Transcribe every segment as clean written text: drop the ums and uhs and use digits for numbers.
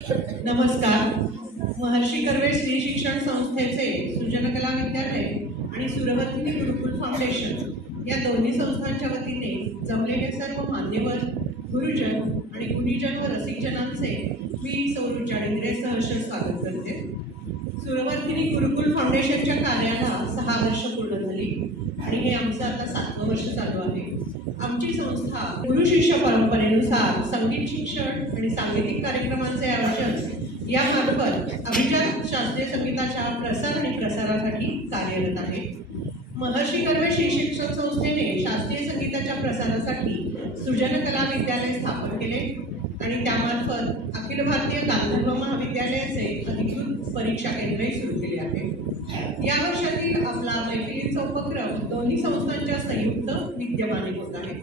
नमस्कार. महर्षी कर्वे स्त्री शिक्षण संस्थेचे सृजनकला विद्यालय आणि सुरवंथिनी गुरुकुल फाउंडेशन या दोन्ही संस्थांच्या वतीने जमलेले सर्व मान्यवर, गुरुजन आणि गुणीजन व रसिकजनांचे मी सौरुचा डिंगरे सहर्ष स्वागत करते. सुरवंथिनी गुरुकुल फाउंडेशनच्या कार्याला 6 वर्ष पूर्ण झाली आणि हे आमचं आता 7वं वर्ष चालू आहे. आमची संस्था गुरु शिष्य परंपरेनुसार संगीत शिक्षण आणि सांगीतिक कार्यक्रमांचे आयोजन यामार्फत अभिजात शास्त्रीय संगीताच्या प्रसार आणि प्रसारासाठी कार्यरत आहे. महर्षी कर्वे स्त्री शिक्षण संस्थेने शास्त्रीय संगीताच्या प्रसारासाठी सृजनकला विद्यालय स्थापन केले आणि त्यामार्फत अखिल भारतीय गांधर्व महाविद्यालयाचे अधिकृत परीक्षा केंद्रही सुरू केले आहे. या वर्षातील आपला मैफिलीचा उपक्रम दोन्ही संस्थांच्या संयुक्त विद्यमाने होत आहे.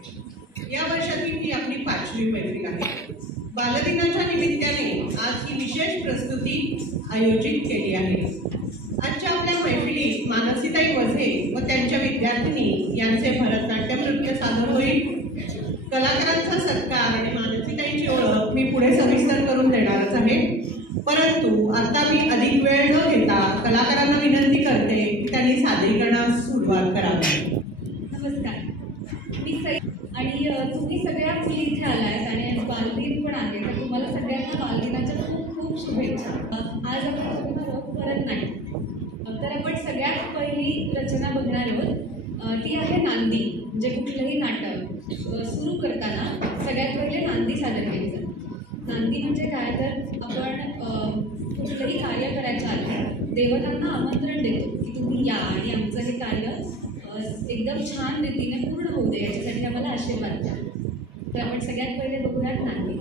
या वर्षातील ही आपली 5वी मैफिल आहे. बालदिनाच्या निमित्ताने आज ही विशेष प्रस्तुती आयोजित केली आहे. आजच्या आपल्या मैफिलीत मानसीताई वझे व त्यांच्या विद्यार्थिनी यांचे भरतनाट्यम नृत्य सादर होईल. कलाकारांचा सत्कार आणि मानसीताईची ओळख मी पुढे सविस्तर करून देणारच आहे, परंतु आता मी अधिक वेळ न घेता कलाकारांना विनंती करते की त्यांनी सादरीकरणास सुरुवात करावी. नमस्कार, मी सई आणि तुम्ही सगळ्या मुली इथे आलात आणि बालदिन पण आहे, तर तुम्हाला सगळ्यांना बालदिनाच्या खूप खूप शुभेच्छा. आज आपण बघणार आहोत भरतनाट्यम. तर आपण सगळ्यात पहिली रचना बघणार आहोत. ती आहे नांदी. म्हणजे कुठलंही नाटक सुरू करताना सगळ्यात पहिले नांदी सादर केली जाते. नांदी म्हणजे काय, तर आपण कुठलंही कार्य करायच्या आधी देवतांना आमंत्रण देतो की तुम्ही या आणि आमचं हे कार्य एकदम छान रीतीने पूर्ण होऊ दे, याच्यासाठी आम्हाला आशीर्वाद द्या. तर आपण सगळ्यात पहिले बघूयात नांदी.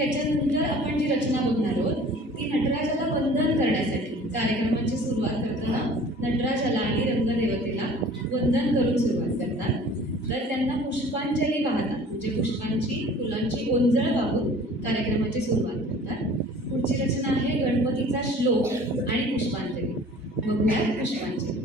ह्याच्यानंतर आपण जी रचना बघणार आहोत ती नटराजाला वंदन करण्यासाठी. कार्यक्रमाची सुरुवात करताना नटराजाला आणि रंगदेवतेला वंदन करून सुरुवात करतात. तर त्यांना पुष्पांजली वाहतात, म्हणजे पुष्पांची फुलांची ओंजळ वाहून कार्यक्रमाची सुरुवात करतात. पुढची रचना आहे गणपतीचा श्लोक आणि पुष्पांजली. बघूया पुष्पांजली.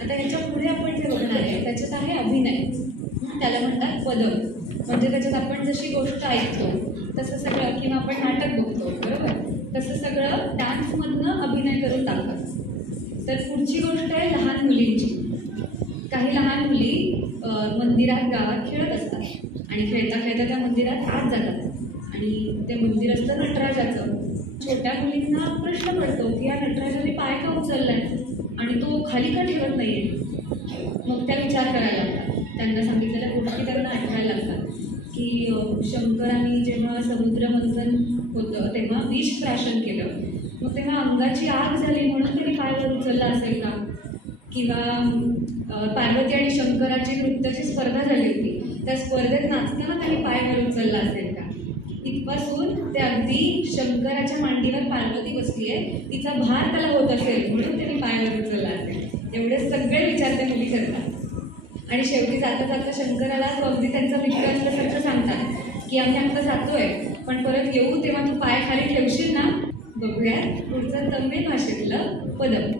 आता ह्याच्या पुढे आपण जे बघणार आहे त्याच्यात आहे अभिनय. त्याला म्हणतात पदम. म्हणजे त्याच्यात आपण जशी गोष्ट ऐकतो तसं सगळं, किंवा आपण नाटक बघतो बरोबर, तसं सगळं डान्समधनं अभिनय करून दाखवतात. तर पुढची गोष्ट आहे लहान मुलींची. काही लहान मुली मंदिरात गावात खेळत असतात आणि खेळता खेळता त्या मंदिरात आत जातात आणि ते मंदिर असतं नटराजाचं. छोट्या मुलींना प्रश्न पडतो की या नटराजाने पाय का उचललाय आणि तो खाली का ठेवत नाहीये. मग त्या विचार करायला लागतात. त्यांना सांगितलेल्या गोष्टी त्यांना आठवायला लागतात की शंकरांनी जेव्हा समुद्रमंथन होतं तेव्हा विष प्राशन केलं, मग तेव्हा अंगाची आग झाली म्हणून त्यांनी पायवर उचलला असेल का, किंवा पार्वती आणि शंकराची नृत्याची स्पर्धा झाली होती, त्या स्पर्धेत नाचताना त्यांनी पायवर उचलला असेल का. इथपासून ते अगदी शंकराच्या मांडीवर पार्वती बसली आहे, तिचा भार त्याला होत असेल म्हणून त्यांनी पायवर उचलला असेल. एवढे सगळे विचार त्या मुली करतात. आणि शेवटी जाता जाता शंकराला तो अगदी त्यांचा मित्र असल्यासारखं सांगतात की आम्ही आता जातोय पण परत येऊ तेव्हा तू पाय खाली ठेवशील ना. बघूयात पुढचं तमिळ भाषेतलं पदम.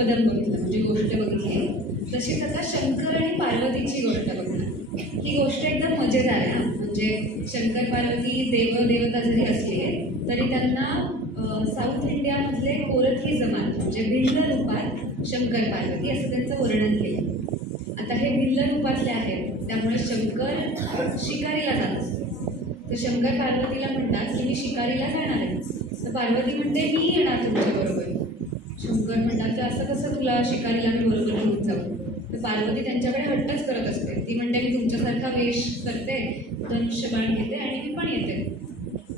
पदम बघितलं म्हणजे गोष्ट बघितली, तशीच आता शंकर आणि पार्वतीची गोष्ट बघणार. ही गोष्ट एकदम मजेदार आहे. म्हणजे शंकर पार्वती देवदेवता जरी असली तरी त्यांना साऊथ इंडियामधले कोरथी जमात म्हणजे भिल्ल रूपात शंकर पार्वती असं त्यांचं वर्णन केलं. आता हे भिल्ल रूपातले आहेत, त्यामुळे शंकर शिकारीला जात असतो. तर शंकर पार्वतीला म्हणतात की मी शिकारीला जाणार आहे. तर पार्वती म्हणते मी येणार तुमच्याबरोबर. शंकर म्हणतात की असं कसं तुला शिकारीला मी बरोबर घेऊन जाऊ. तर पार्वती त्यांच्याकडे हट्टच करत असते. ती म्हणते मी तुमच्यासारखा वेश करते, धनुष्यबाण घेते आणि मी पण येते.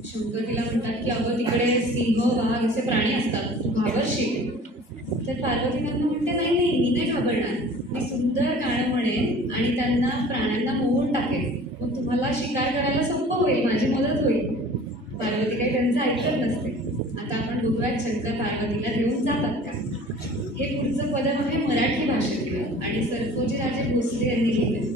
शंकर तिला म्हणतात की अगं तिकडे सिंह वाघ असे प्राणी असतात, तू घाबरशील. तर पार्वती त्यांना म्हणते नाही नाही मी नाही घाबरणार, मी सुंदर गाणं म्हणेन आणि त्यांना प्राण्यांना मोहून टाकेन, मग तुम्हाला शिकार करायला सोपं होईल, माझी मदत होईल. पार्वती काही त्यांचं ऐकत नसते. आता आपण बघूयात शंकर पार्वतीला घेऊन जातात का. हे पुढचं पदम आहे मराठी भाषेतील आणि सरफोजीराजे भोसले यांनी लिहिलं.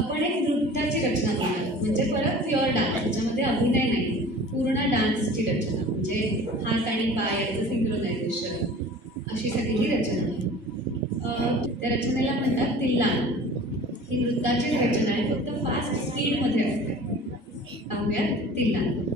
आपण एक नृत्याची रचना करणार आहोत, म्हणजे परत प्युअर डान्स, त्याच्यामध्ये अभिनय नाही, पूर्ण डान्सची रचना, म्हणजे हात आणि पाय याचं सिंक्रोनायझेशन, अशी सगळी ही रचना आहे. त्या रचनेला म्हणतात तिल्लान. ही नृत्याची रचना आहे, फक्त फास्ट स्पीडमध्ये असते. पाहूयात तिल्लान.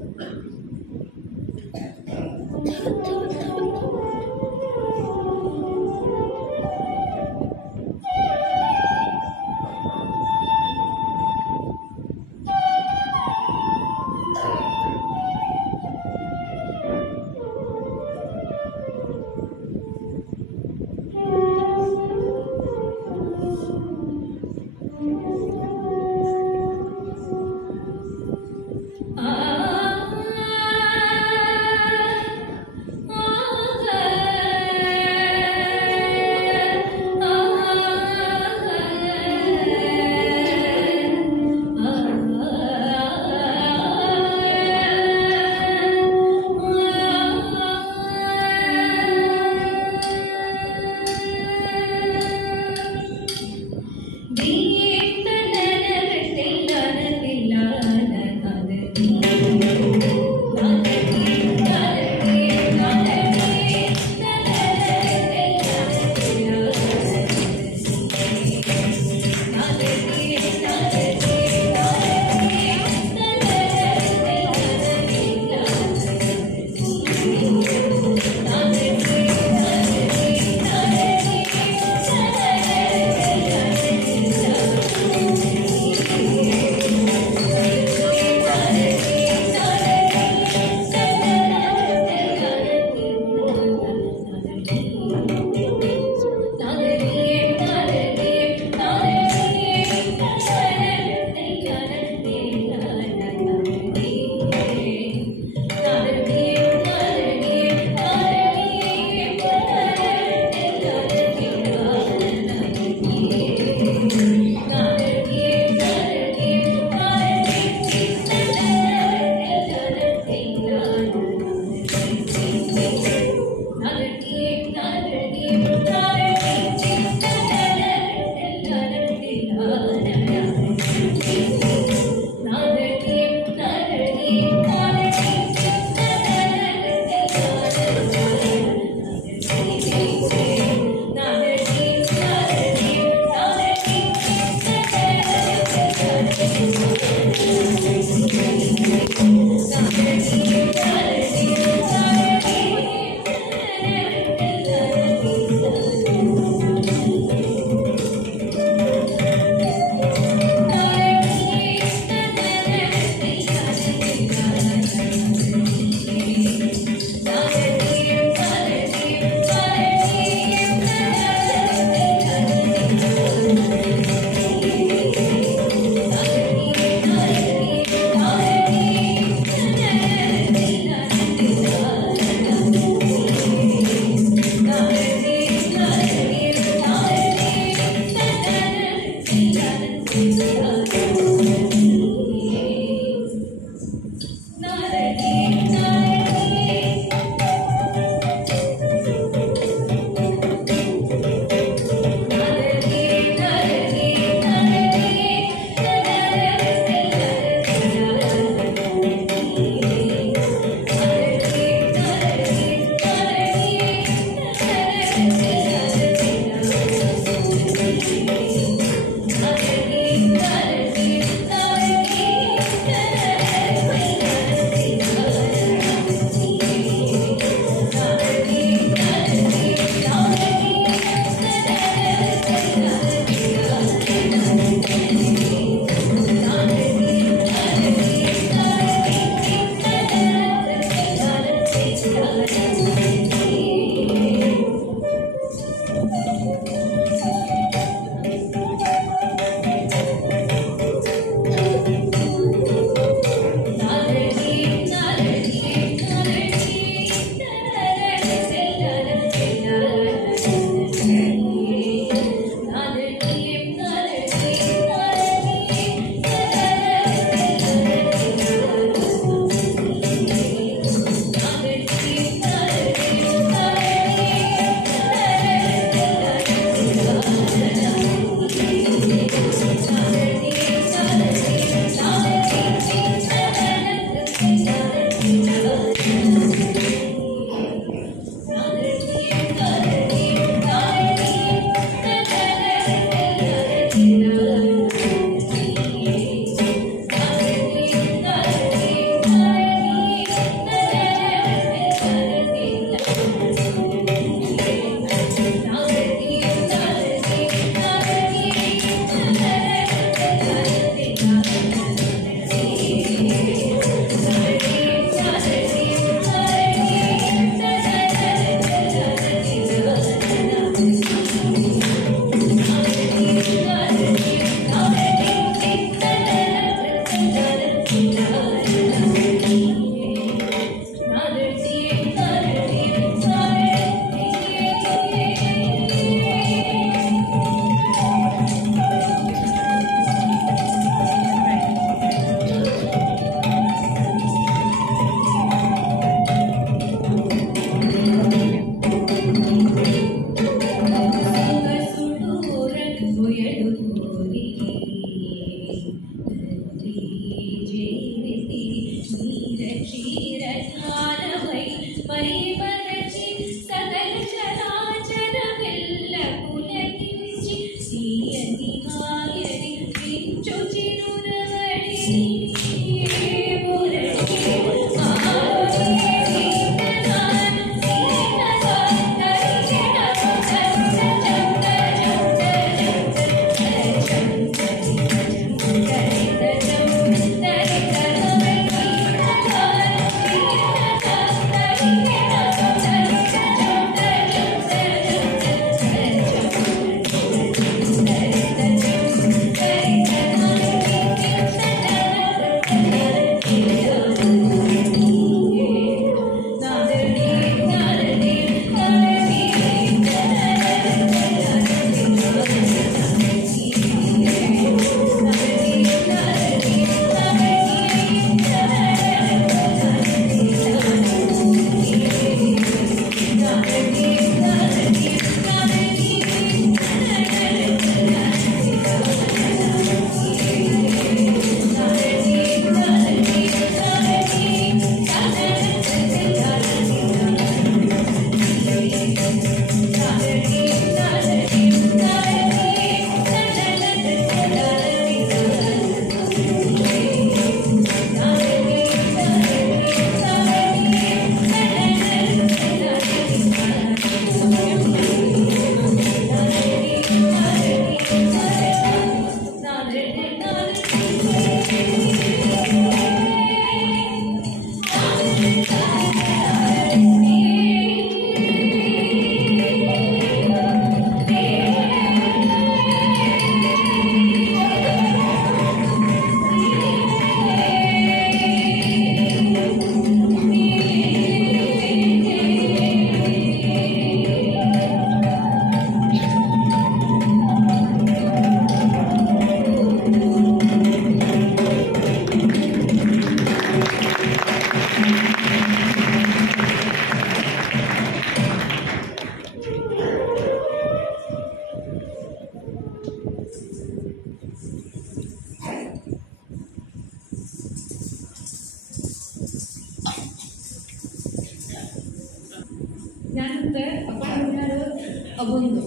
त्यानंतर आपण बघणार आहोत अभंग.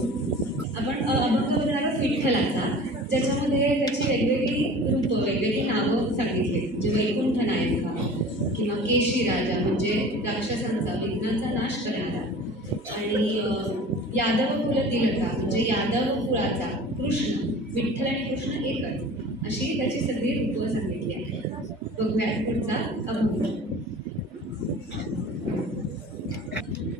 आपण अभंग बघणार आहोत विठ्ठलाचा, ज्याच्यामध्ये त्याची वेगवेगळी रूपं, वेगवेगळी नावं सांगितली. जे वैकुंठ नायका किंवा केशी राजा म्हणजे राक्षसांचा, विघ्नांचा नाश करणारा, आणि यादव कुल तिलका म्हणजे यादव कुळाचा कृष्ण. विठ्ठल आणि कृष्ण एकच, अशी त्याची सगळी रूपं सांगितली आहेत. बघूया पुढचा अभंग.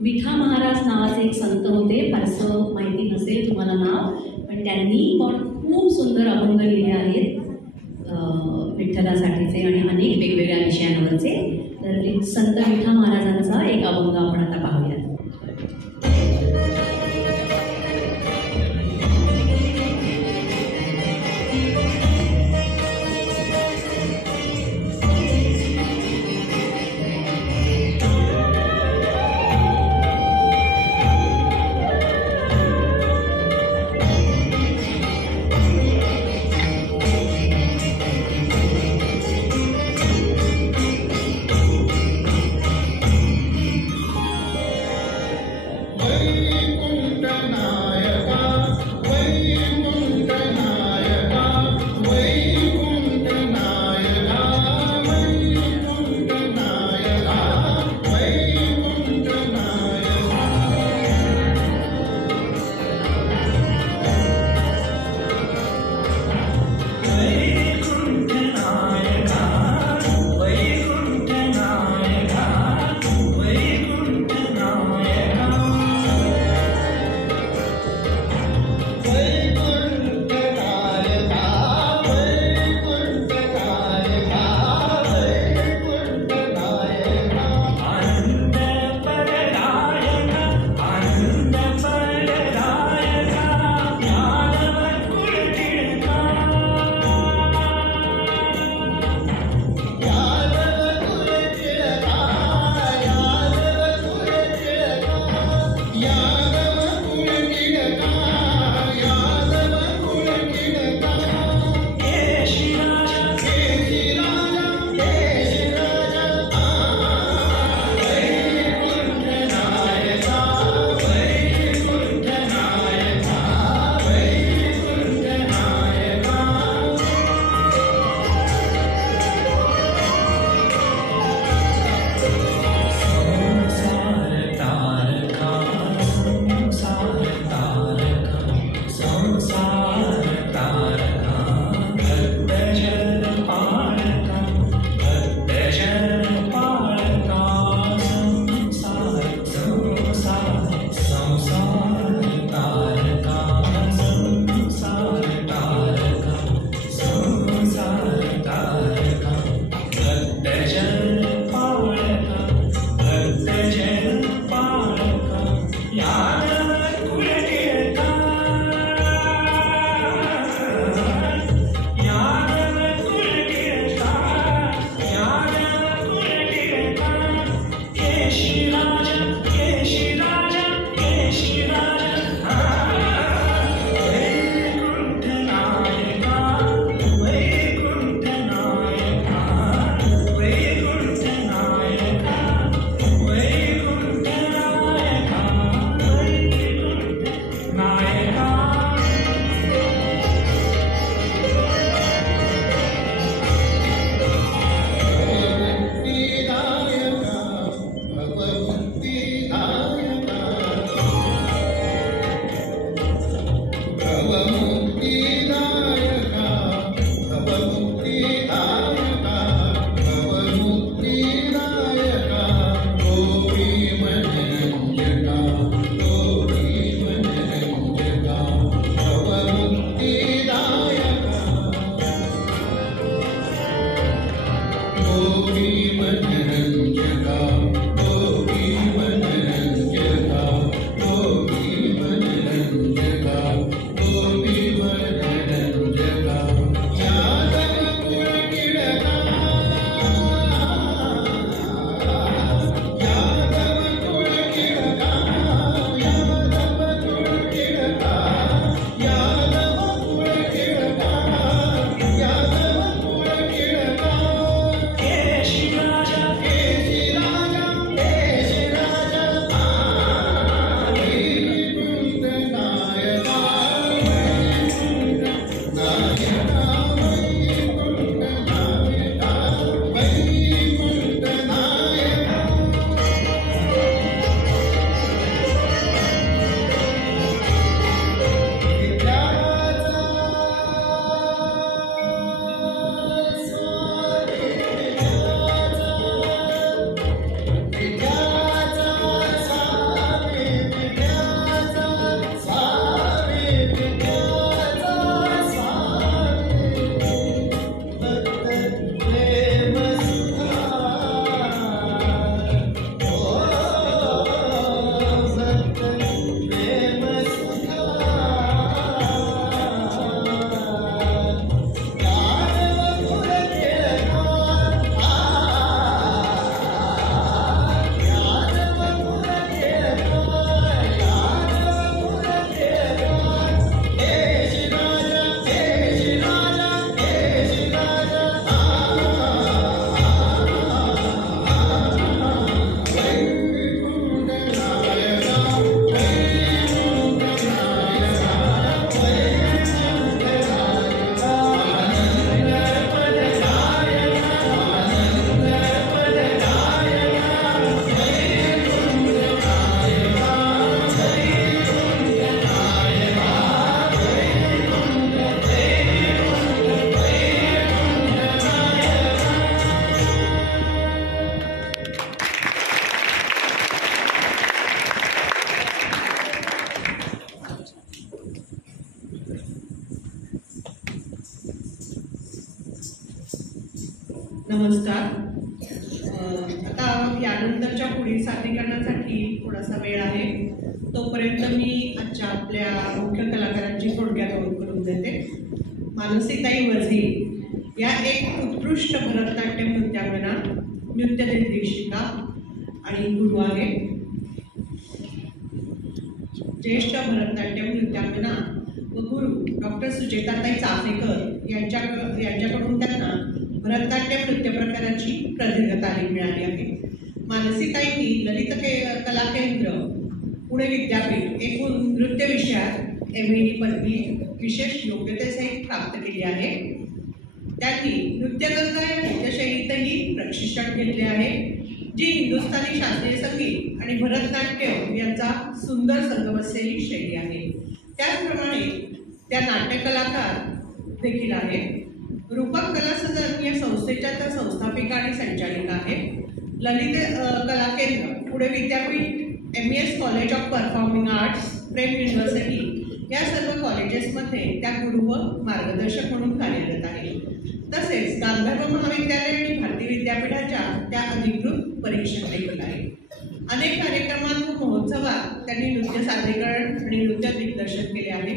विठा महाराज नावाचे एक संत होते, फारसं माहिती नसेल तुम्हाला नाव, पण त्यांनी पण खूप सुंदर अभंग लिहिले आहेत विठ्ठलासाठीचे आणि अनेक वेगवेगळ्या विषयांवरचे. तर संत विठा महाराजांचा एक अभंग आपण आता पाहूया. नमस्कार. आता यानंतरच्या पुढील सादरीकरणासाठी थोडासा वेळ आहे, तोपर्यंत मी आजच्या आपल्या मुख्य कलाकारांची थोडक्यात ओळख करून देते. मानसीताई वझे या एक उत्कृष्ट भरतनाट्यम नृत्यांगना, नृत्य दिग्दर्शिका आणि गुरु आहे. ज्येष्ठ भरतनाट्यम नृत्यांगना व गुरु डॉक्टर सुचेताताई चाफेकर यांच्याकडून त्यांना भरतनाट्यम नृत्य प्रकाराची प्रदीर्घ तालीम मिळाली आहे. मानसीताईंनी ललित कला केंद्र पुणे विद्यापीठ एकूण नृत्य विषयात MA पदवी विशेष योग्यतेसहित प्राप्त केली आहे. त्यांनी नृत्यगंगा या नृत्यशैलीतही प्रशिक्षण घेतले आहे, जी हिंदुस्थानी शास्त्रीय संगीत आणि भरतनाट्यम यांचा सुंदर संगम असलेली शैली आहे. त्याचप्रमाणे त्या नाट्यकलाकार देखील आहेत. रूपक कला सदन या संस्थेच्या त्या संस्थापिका आणि संचालिका आहेत. ललित कला केंद्र पुणे विद्यापीठ, MES college of performing arts, Prem university या सर्व कॉलेजेसमध्ये त्या गुरु व मार्गदर्शक म्हणून कार्यरत आहे. तसेच गांधर्व महाविद्यालय आणि भारतीय विद्यापीठाच्या त्या अधिकृत परीक्षक देखील आहे. अनेक कार्यक्रमात व महोत्सवात त्यांनी नृत्य सादरीकरण आणि नृत्य दिग्दर्शन केले आहे.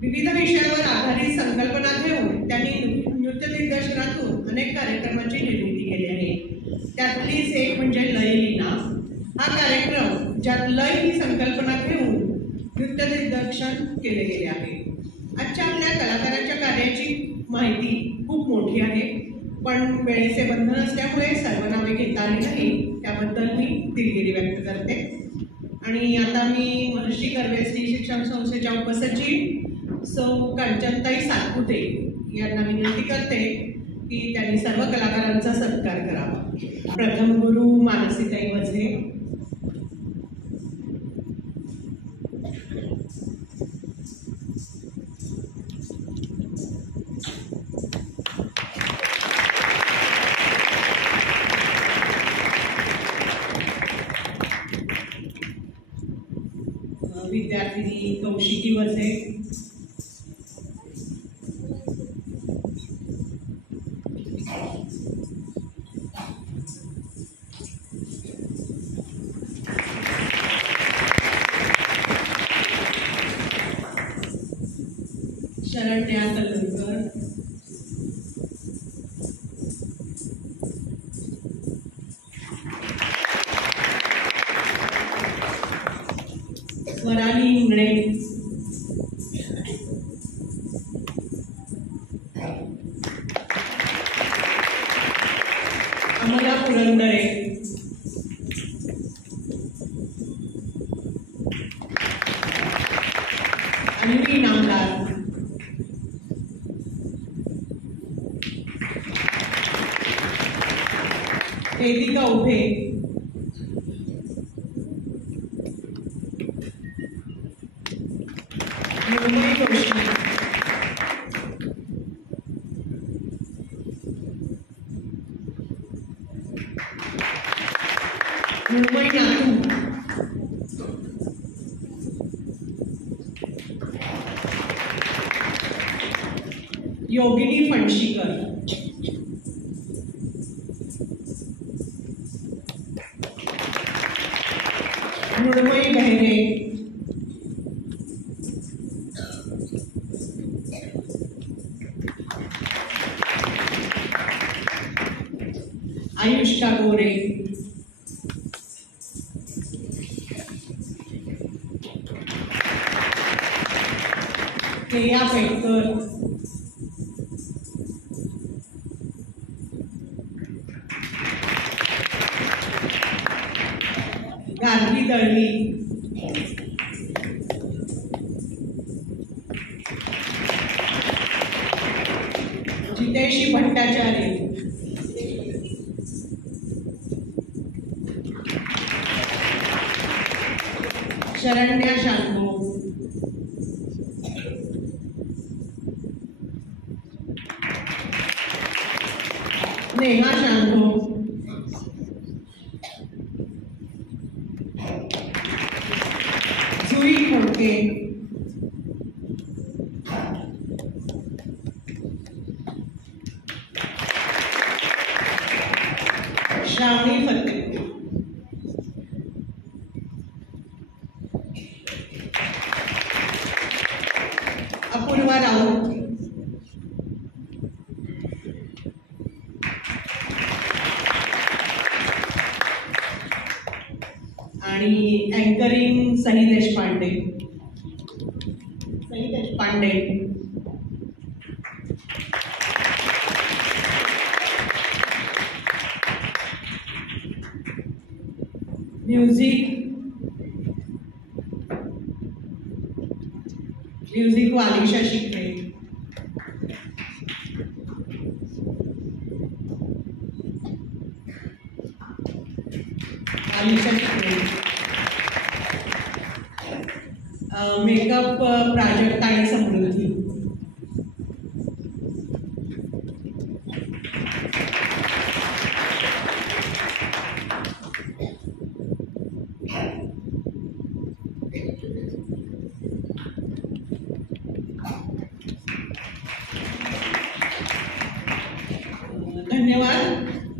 विविध विषयावर आधारित संकल्पना घेऊन त्यांनी नृत्य दिग्दर्शनातून अनेक कार्यक्रमांची निर्मिती केली आहे. त्यातलीच एक म्हणजे लय लीना हा कार्यक्रम, ज्यात लय ही संकल्पना घेऊन नृत्य दिग्दर्शन केले गेले आहे. आजच्या आपल्या कलाकारांच्या कार्याची माहिती खूप मोठी आहे, पण वेळेचे बंधन असल्यामुळे सर्व नावे घेता आली नाही, त्याबद्दल मी दिलगिरी व्यक्त करते. आणि आता मी महर्षी कर्वे स्त्री शिक्षण संस्थेच्या उपसचिव सौ कांचनताई सातपुते यांना विनंती करते की त्यांनी सर्व कलाकारांचा सत्कार करावा. प्रथम गुरु मानसीताई वझे. विद्यार्थिनी कौशिकी वसे, शरण्या तलुरकर, स्वराली इंगळे, अमला पुरंदरे, अन्वी नामदार, वेदिका उभे, मुंबई कौशल, मुंबई नातू, योगिनी फणशीकर, मृण्मयी बहिरे, आयुष्का गोरे, केया पेटकर, गार्गी दळवी, जितेशी भट्टाचार्य, शरण्या शांतो, नेहा शांतो, जुई खोडके, श्रावणी फत्ते, अपूर्वा राऊत, आणि अँकरिंग सई देशपांडे. म्युझिक वालिशा शिकणे, मेकअप प्राजक्ता आणि समृद्धी. धन्यवाद.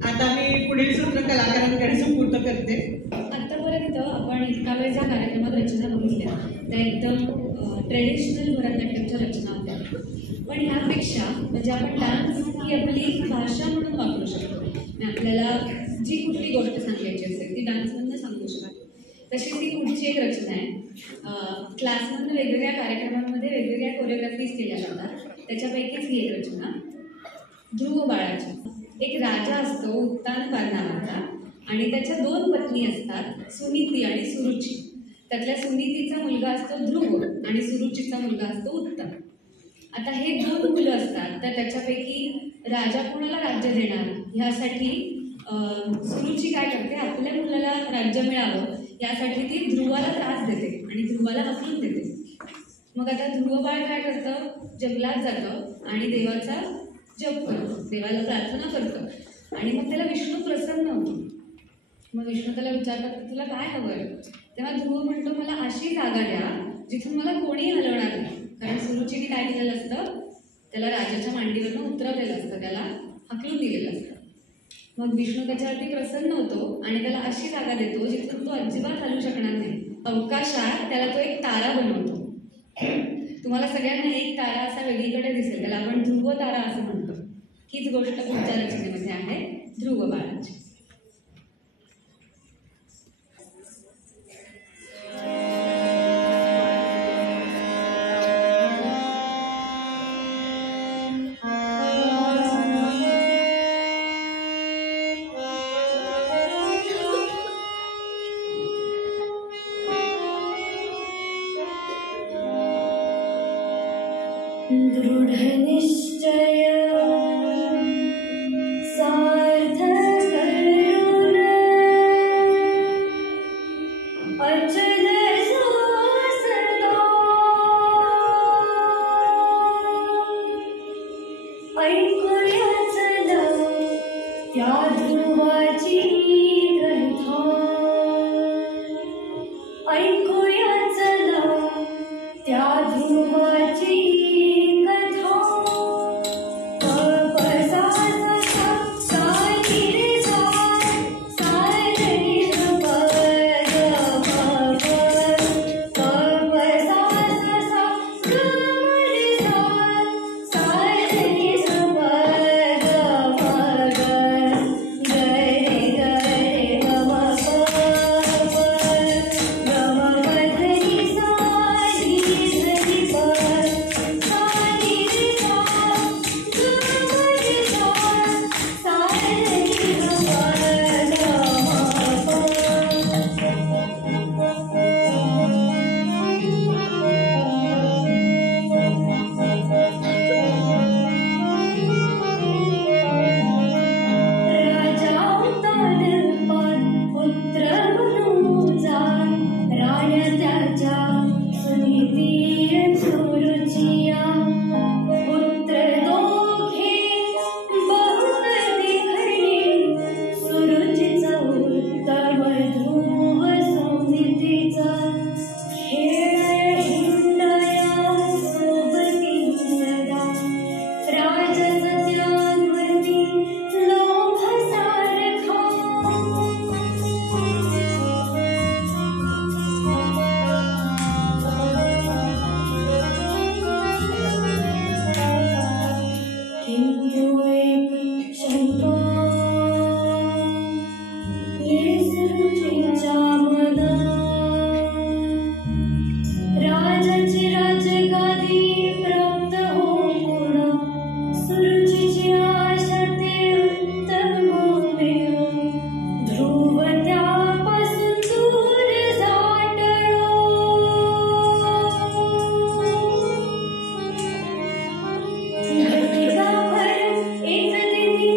आता मी पुढील सूत्र कलाकारांकडे सुपूर्द करते. आतापर्यंत आपण इतका वेळ ज्या कार्यक्रमात रचना बघितल्या त्या एकदम ट्रेडिशनल भरतनाट्यमच्या रचना होत्या. पण ह्यापेक्षा म्हणजे आपण डान्स ही आपली भाषा म्हणून वापरू शकतो. आपल्याला जी कुठली गोष्ट सांगायची असेल ती डान्समधनं सांगू शकतो. तशीच ही पुढची एक रचना आहे. क्लासमधनं वेगवेगळ्या कार्यक्रमांमध्ये वेगवेगळ्या कोरिओग्राफीज केल्या जातात. त्याच्यापैकीच ही एक रचना ध्रुव बाळाची. एक राजा असतो उत्तानपाद नावाचा आणि त्याच्या 2 पत्नी असतात, सुनीती आणि सुरुची. त्यातल्या सुनीतीचा मुलगा असतो ध्रुव आणि सुरुचीचा मुलगा असतो उत्तम. आता हे 2 मुलं असतात तर त्याच्यापैकी राजा कोणाला राज्य देणार ह्यासाठी सुरुची काय करते, आपल्या मुलाला राज्य मिळावं यासाठी ती ध्रुवाला त्रास देते आणि ध्रुवाला हकलून देते. मग आता ध्रुव बाळ काय करतं, जंगलात जातं आणि देवाचा जप करतो, देवाला प्रार्थना करतो आणि मग त्याला विष्णू प्रसन्न होतो. मग विष्णू त्याला विचारतात तुला काय हवंय, तेव्हा ध्रुव म्हणतो मला अशी जागा द्या जिथून मला कोणी हलवणार नाही. कारण सुरुचिनी काय केलेलं असतं, त्याला राजाच्या मांडीवरनं उतरवलेलं असतं, त्याला हकलून दिलेलं असतं. मग विष्णू त्याच्यावरती प्रसन्न होतो आणि त्याला अशी जागा देतो जिथून तो अजिबात हलू शकणार नाही. अवकाशात त्याला तो एक तारा बनवतो. तुम्हाला सगळ्यांना एक तारा असा वेगळीकडे दिसेल, त्याला आपण ध्रुव तारा असं म्हणतो. हीच गोष्ट पुढच्या रचनेमध्ये आहे, ध्रुव बाळाची. दृढ निश्चय सार्थ करुण अचल सदा ऐकूया चला त्या ध्रुवाची कथा. ऐकूया चला त्या ध्रुवाची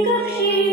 कक्षी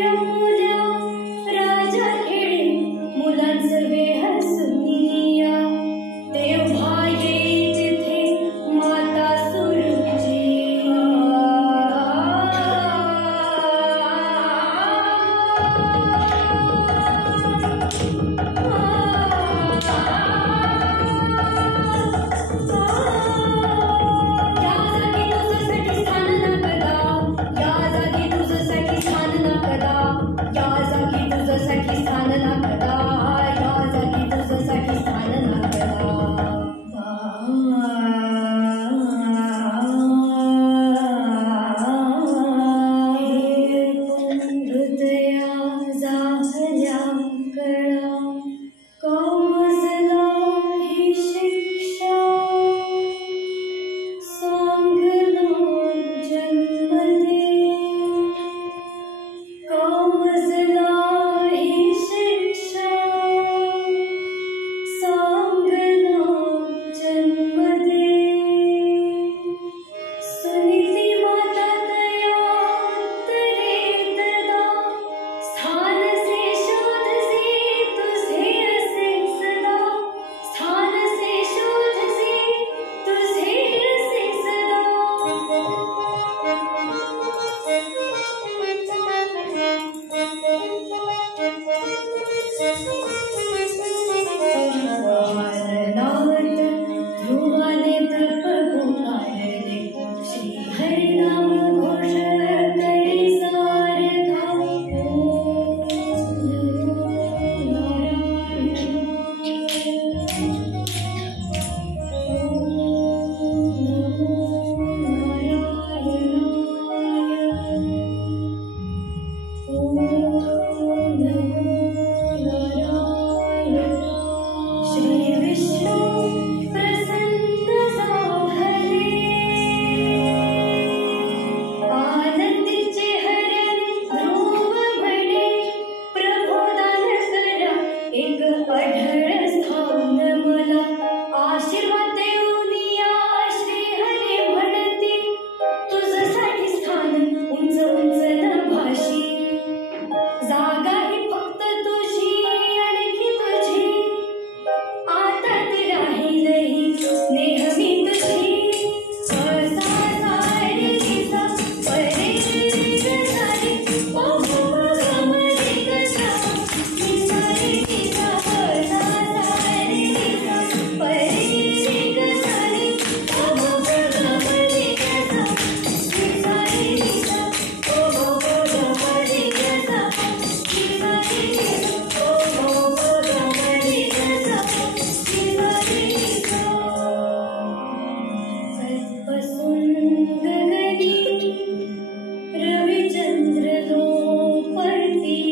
भक्ती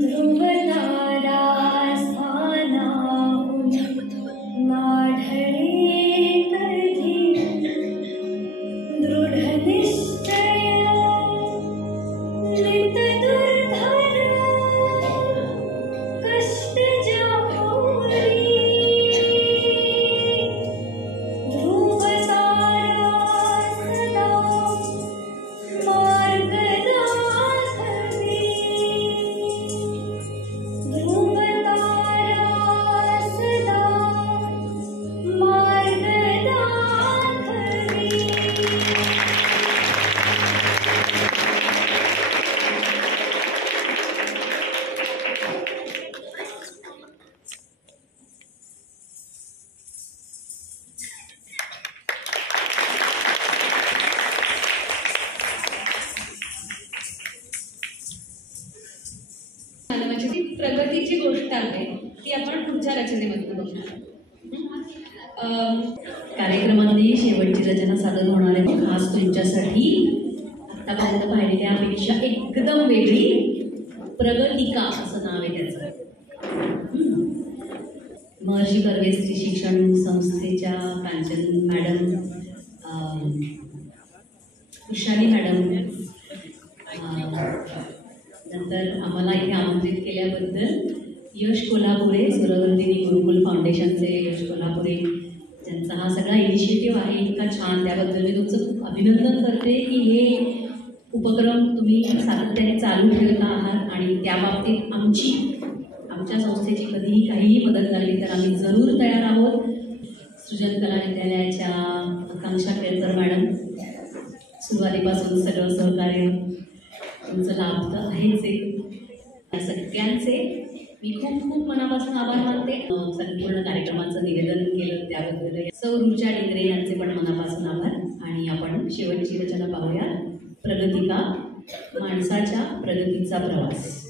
ध्रुवतारा स्थानाहून नाढळे कधी दृढ निश्चय लित दुर्धर कष्ट जाहोरी ध्रुवतारा सदा मार्ग दाखवी ध्रुवतारा सदा मार्ग दाखवी. म्हणजे ती प्रगतीची गोष्ट आहे ती आपण पुढच्या रचनेमध्ये बघणार. कार्यक्रमातली शेवटची रचना सादर होणार आहे खास तुमच्यासाठी. आतापर्यंत पाहिलेल्यापेक्षा एकदम वेगळी, प्रगतिका असं नाव आहे त्याचं. महर्षी कर्वे स्त्री शिक्षण संस्थेच्या कांचन मॅडम, उषाली मॅडम, नंतर आम्हाला इथे आमंत्रित केल्याबद्दल यश कोल्हापुरे, सुरवर्धिनी गुरुकुल फाउंडेशनचे यश कोल्हापुरे, ज्यांचा हा सगळा इनिशिएटिव्ह आहे इतका छान, त्याबद्दल मी तुमचं खूप अभिनंदन करते की हे उपक्रम तुम्ही सातत्याने चालू ठेवत आहात. आणि त्याबाबतीत आमच्या संस्थेची कधीही काहीही मदत लागली तर आम्ही जरूर तयार आहोत. सृजन कला विद्यालयाच्या आकांक्षा केळकर मॅडम, सुरुवातीपासून सगळं सहकार्य तुमचं लाभतं आहेच आहे. या सगळ्यांचे मी खूप खूप मनापासून आभार मानते. संपूर्ण कार्यक्रमाचं निवेदन केलं त्याबद्दल सौ ऋचा डिंगरे यांचे पण मनापासून आभार. आणि आपण शेवटची रचना पाहूया, प्रगतिका, माणसाच्या प्रगतीचा प्रवास.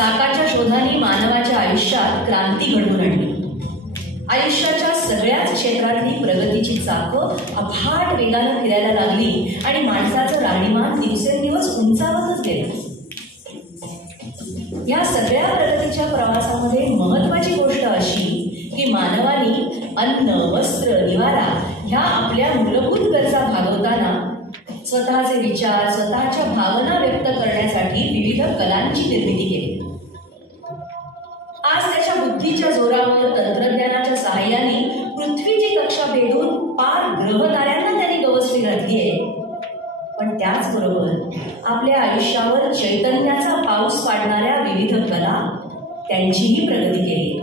चाकाच्या शोधाने मानवाच्या आयुष्यात क्रांती घडवून आणली. आयुष्याच्या सगळ्याच क्षेत्रातली प्रगतीची चाकं अफाट वेगानं फिरायला लागली आणि माणसाचं राहणीमान दिवसेंदिवस उंचावतच गेलं. या सगळ्या प्रगतीच्या प्रवासामध्ये महत्वाची गोष्ट अशी की मानवाने अन्न, वस्त्र, निवारा ह्या आपल्या मूलभूत गरजा भागवताना स्वतःचे विचार, स्वतःच्या भावना व्यक्त करण्यासाठी विविध कलांची निर्मिती केली. आज त्याच्या बुद्धीच्या जोरावर तंत्रज्ञानाच्या सहाय्याने पृथ्वीची कक्षा भेदून पार ग्रहताऱ्यांना त्याने गवसणी घातली आहे. पण त्याचबरोबर आपल्या आयुष्यावर चैतन्याचा पाऊस पाडणाऱ्या विविध कला त्यांचीही प्रगती केली.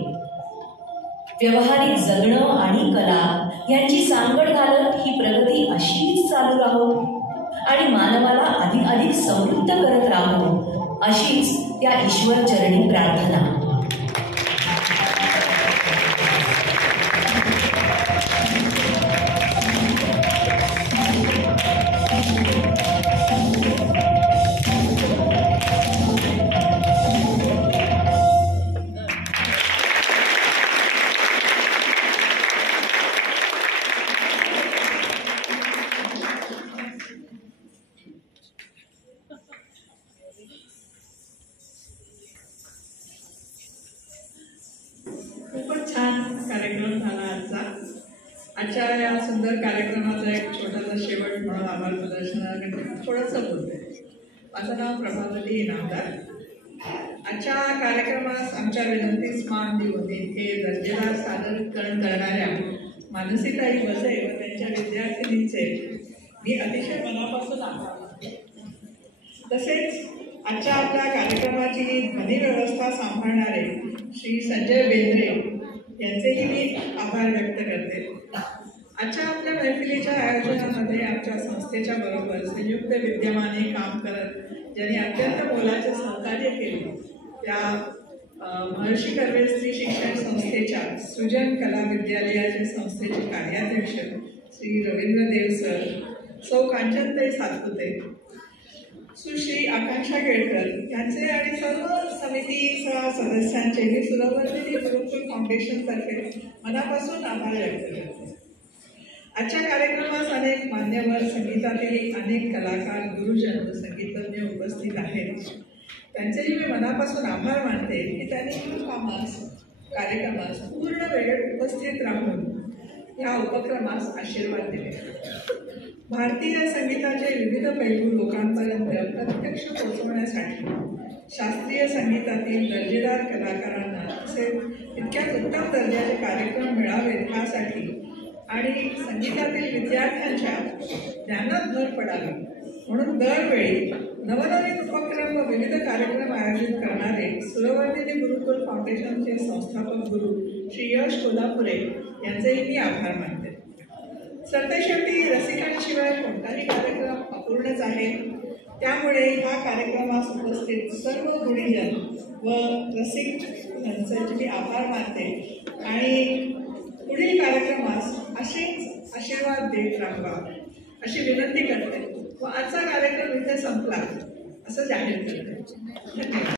व्यावहारिक जगणं आणि कला यांची सांगड घालत ही प्रगती अशीच चालू राहो आणि मानवाला अधिक समृद्ध करत राहो अशीच त्या ईश्वर चरणी प्रार्थना. खूपच छान कार्यक्रम झाला आजच्या या सुंदर कार्यक्रमाचा एक छोटासा शेवट म्हणून आभार प्रदर्शनाकडे थोडंसं बोलते. माझं नाव प्रभावती इनामदार. आजच्या कार्यक्रमास आमच्या विनंतीस मान देऊन इथे दर्जेदार सादरीकरण करणाऱ्या मानसीताई वसे व त्यांच्या विद्यार्थिनींचे मी अतिशय मनापासून आभार मानते. तसेच आजच्या आपल्या कार्यक्रमाची ध्वनी व्यवस्था सांभाळणारे श्री संजय बेंद्रे यांचेही मी आभार व्यक्त करते. आजच्या आपल्या मैफिलीच्या आयोजनामध्ये आमच्या संस्थेच्या बरोबर संयुक्त विद्यमाने काम करत ज्यांनी अत्यंत मोलाचे सहकार्य केले त्या महर्षी कर्वे स्त्री शिक्षण संस्थेच्या सृजन कला विद्यालयाचे संस्थेचे कार्याध्यक्ष श्री रवींद्र देव सर, सौ कांचनताई सातपुते, सुश्री आकांक्षा केळकर यांचे आणि सर्व समितीच्या सदस्यांचे मी सुरवर्धिनी गुरुकुल फाउंडेशनतर्फे मनापासून आभार व्यक्त करते. आजच्या कार्यक्रमास अनेक मान्यवर, संगीतातील अनेक कलाकार, गुरुजन व संगीतज्ञ उपस्थित आहेत. त्यांचेही मी मनापासून आभार मानते की त्यांनी कार्यक्रमास पूर्ण वेळ उपस्थित राहून या उपक्रमास आशीर्वाद दिले. भारतीय संगीताचे विविध पैलू लोकांपर्यंत प्रत्यक्ष पोहोचवण्यासाठी शास्त्रीय संगीतातील दर्जेदार कलाकारांना तसेच इतक्याच उत्तम दर्जाचे कार्यक्रम मिळावेत यासाठी आणि संगीतातील विद्यार्थ्यांच्या ज्ञानात भर पडावी म्हणून दरवेळी नवनवीन उपक्रम व विविध कार्यक्रम आयोजित करणारे सुरवर्धिनी गुरुकुल फाउंडेशनचे संस्थापक गुरु श्री यश कोल्हापुरे यांचेही मी आभार मानते. सरतेशेवटी रसिकांशिवाय कोणताही कार्यक्रम अपूर्णच आहे. त्यामुळे ह्या कार्यक्रमास उपस्थित सर्व गुणीजन व रसिक यांचे मी आभार मानते आणि पुढील कार्यक्रमास असेच आशीर्वाद देत राहावा अशी विनंती करते व आजचा कार्यक्रम इथे संपला असं जाहीर करते. धन्यवाद.